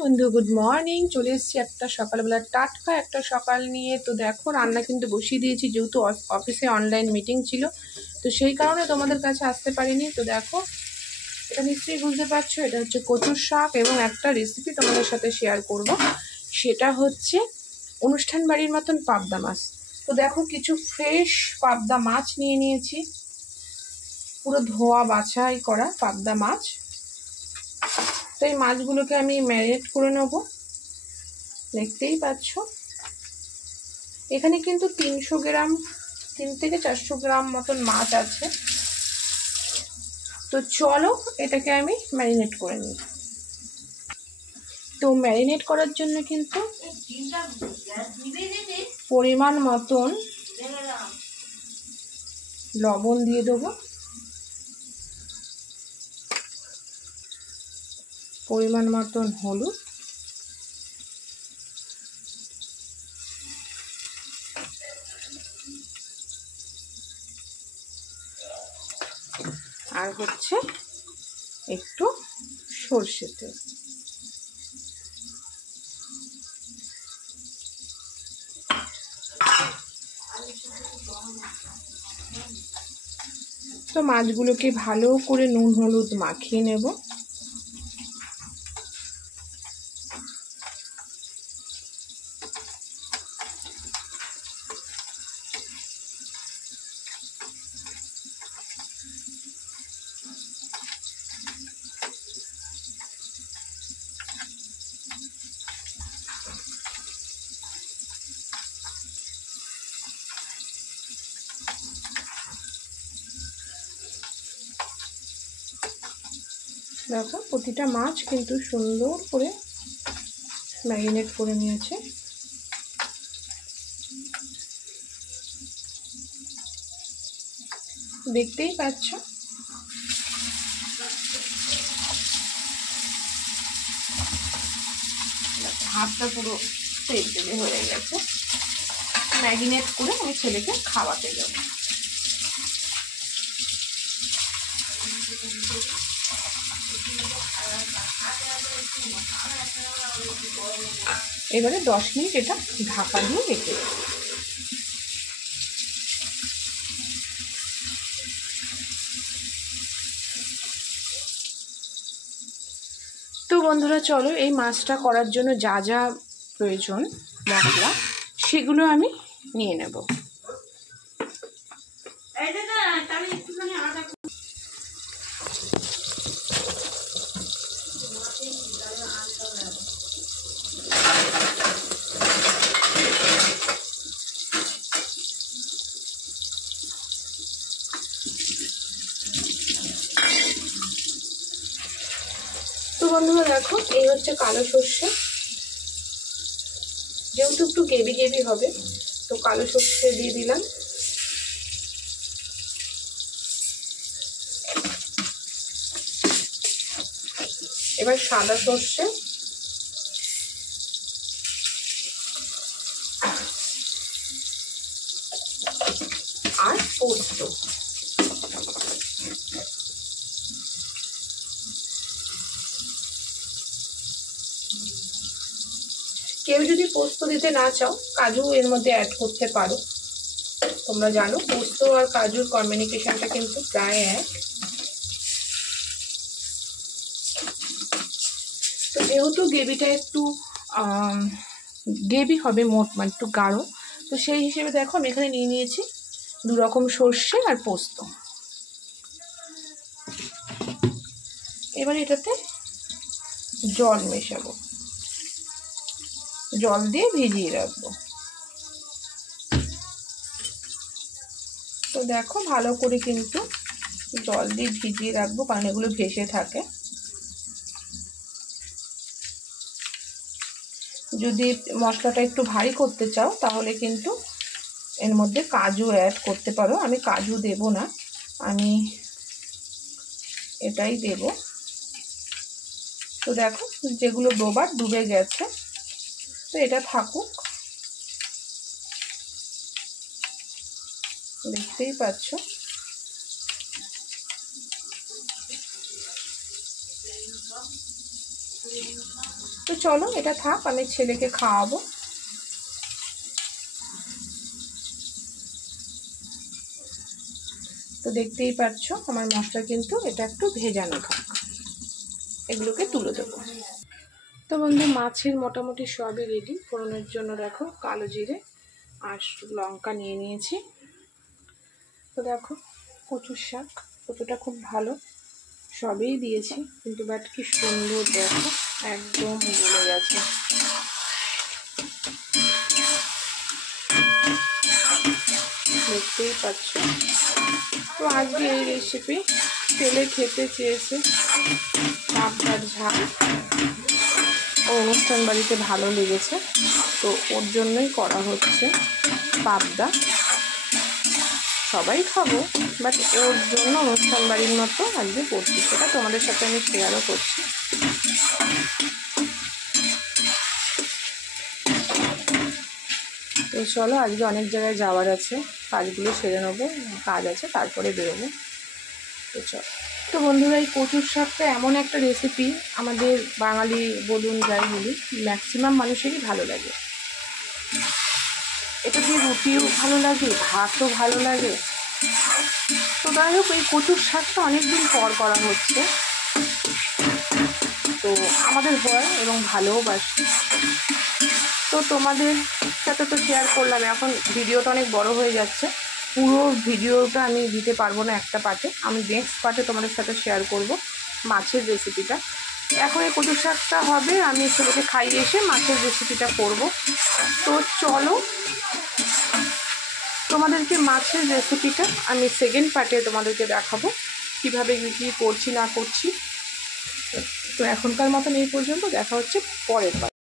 বন্ধু good morning. চলে এসেছি একটা সকালবেলা টাটকা একটা সকাল নিয়ে। তো দেখো রান্না কিন্তু বসিয়ে দিয়েছি, যেহেতু অফিসে অনলাইন মিটিং ছিল, তো সেই কারণে তোমাদের কাছে আসতে পারিনি। তো দেখো, এটা নিশ্চয়ই বুঝতে পারছো, এটা হচ্ছে কচুর শাক এবং একটা রেসিপি তোমাদের সাথে শেয়ার করব। সেটা হচ্ছে অনুষ্ঠান বাড়ির মতন পাবদা মাছ। তো দেখো, কিছু ফ্রেশ পাবদা মাছ নিয়ে নিয়েছি, পুরো ধোয়া বাছাই করা পাবদা মাছ। তো এই মাছগুলোকে আমি ম্যারিনেট করে নেব। দেখতেই পাচ্ছ, এখানে কিন্তু 300 গ্রাম 3 থেকে 400 গ্রাম মতন মাছ আছে। তো চলো এটাকে আমি ম্যারিনেট করে নিই। তো ম্যারিনেট করার জন্য কিন্তু পরিমাণ মতন লবণ দিয়ে দেবো, পরিমাণ মতন হলুদ, আর হচ্ছে একটু সরষে তেল। তো মাছগুলোকে ভালো করে নুন হলুদ মাখিয়ে নেব। দেখো, প্রতিটা মাছ কিন্তু সুন্দর করে ম্যারিনেট করে নিয়েছে। দেখতেই পাচ্ছ, হাতটা পুরো তেল হয়ে গেছে। ম্যারিনেট করে আমি ছেলেকে খাওয়াতে যাব। এবারে 10 মিনিট এটা ঢাকা দিয়ে রেখে দেব। তো বন্ধুরা চলো, এই মাছটা করার জন্য যা যা প্রয়োজন মশলা সেগুলো আমি নিয়ে নেব। তো বন্ধুরা দেখো, এই হচ্ছে কালো সর্ষে। যেহেতু একটু গেবি গেবি হবে, তো কালো সর্ষে দিয়ে দিলাম। এবার সাদা সর্ষে, আর পোস্ত। কেউ যদি পোস্ত দিতে না চাও, কাজু এর মধ্যে অ্যাড করতে পারো। তোমরা জানো পোস্ত আর কাজুর কম্বিনেশনটা কিন্তু প্রায় এক। তো যেহেতু গ্রেভিটা একটু গ্রেভি হবে, মোট মানে একটু গাঢ়, তো সেই হিসেবে দেখো আমি এখানে নিয়ে নিয়েছি 2 রকম সর্ষে আর পোস্ত। এবার এটাতে জল মেশাবো, জল দিয়ে ভিজিয়ে রাখবো। তো দেখো, ভালো করে কিন্তু জল দিয়ে ভিজিয়ে রাখবো, কারণ এগুলো ভেসে থাকে। যদি মশলাটা একটু ভারী করতে চাও তাহলে কিন্তু এর মধ্যে কাজু অ্যাড করতে পারো। আমি কাজু দেব না, আমি এটাই দেব। তো দেখো, যেগুলো ডুবে গেছে, তো এটা থাকুক। দেখতেই পাচ্ছ। তো চলো এটা থাক, আমি ছেলেকে খাওয়াবো। তো দেখতেই পাচ্ছ আমার মশলা কিন্তু এটা একটু ভেজানো থাক, এগুলোকে তুলে দেবো। তো বন্ধু মাছের মোটামুটি সবই রেডি। ফোড়নের জন্য দেখো কালো জিরে আর লঙ্কা নিয়ে নিয়েছি। তো দেখো কচুর শাক, কচুটা খুব ভালো, সবই দিয়েছি কিন্তু বাট কি সুন্দর দেখো একদম গলে গেছে। দেখতেই পাচ্ছ। তো আজকে এই রেসিপি ছেলে খেতে চেয়েছে, পাবদার ঝাল, ও অনুষ্ঠান বাড়িতে ভালো লেগেছে, তো ওর জন্যই করা হচ্ছে পাবদা। সবাই খাবো বাট ওর জন্য অনুষ্ঠান বাড়ির মতো আজকে করছি, সেটা তোমাদের সাথে আমি শেয়ারও করছি। তো চলো আজকে অনেক জায়গায় যাওয়ার আছে, কাজগুলো সেরে নেবো, কাজ আছে তারপরে বেরোবো। তো চলো। তো বন্ধুরা এই কচুর শাকটা এমন একটা রেসিপি, আমাদের বাঙালি বলুন যাই বলি ম্যাক্সিমাম মানুষেরই ভালো লাগে। এটা দিয়ে রুটিও ভালো লাগে, ভাতও ভালো লাগে। তো যাই হোক এই কচুর শাকটা অনেকদিন পর করা হচ্ছে, তো আমাদের হয় এবং ভালোবাসি। তো তোমাদের সাথে তো শেয়ার করলাম, এখন ভিডিওটা অনেক বড় হয়ে যাচ্ছে, পুরো ভিডিওটা আমি দিতে পারবো না একটা পার্টে, আমি নেক্সট পার্টে তোমাদের সাথে শেয়ার করব মাছের রেসিপিটা। এখন এই কচুর শাকটা হবে, আমি ছেলেকে খাইয়ে এসে মাছের রেসিপিটা করব। তো চলো তোমাদেরকে মাছের রেসিপিটা আমি সেকেন্ড পার্টে তোমাদেরকে দেখাবো কীভাবে কী করছি না করছি। তো এখনকার মতন এই পর্যন্ত, দেখা হচ্ছে পরের পার্ট।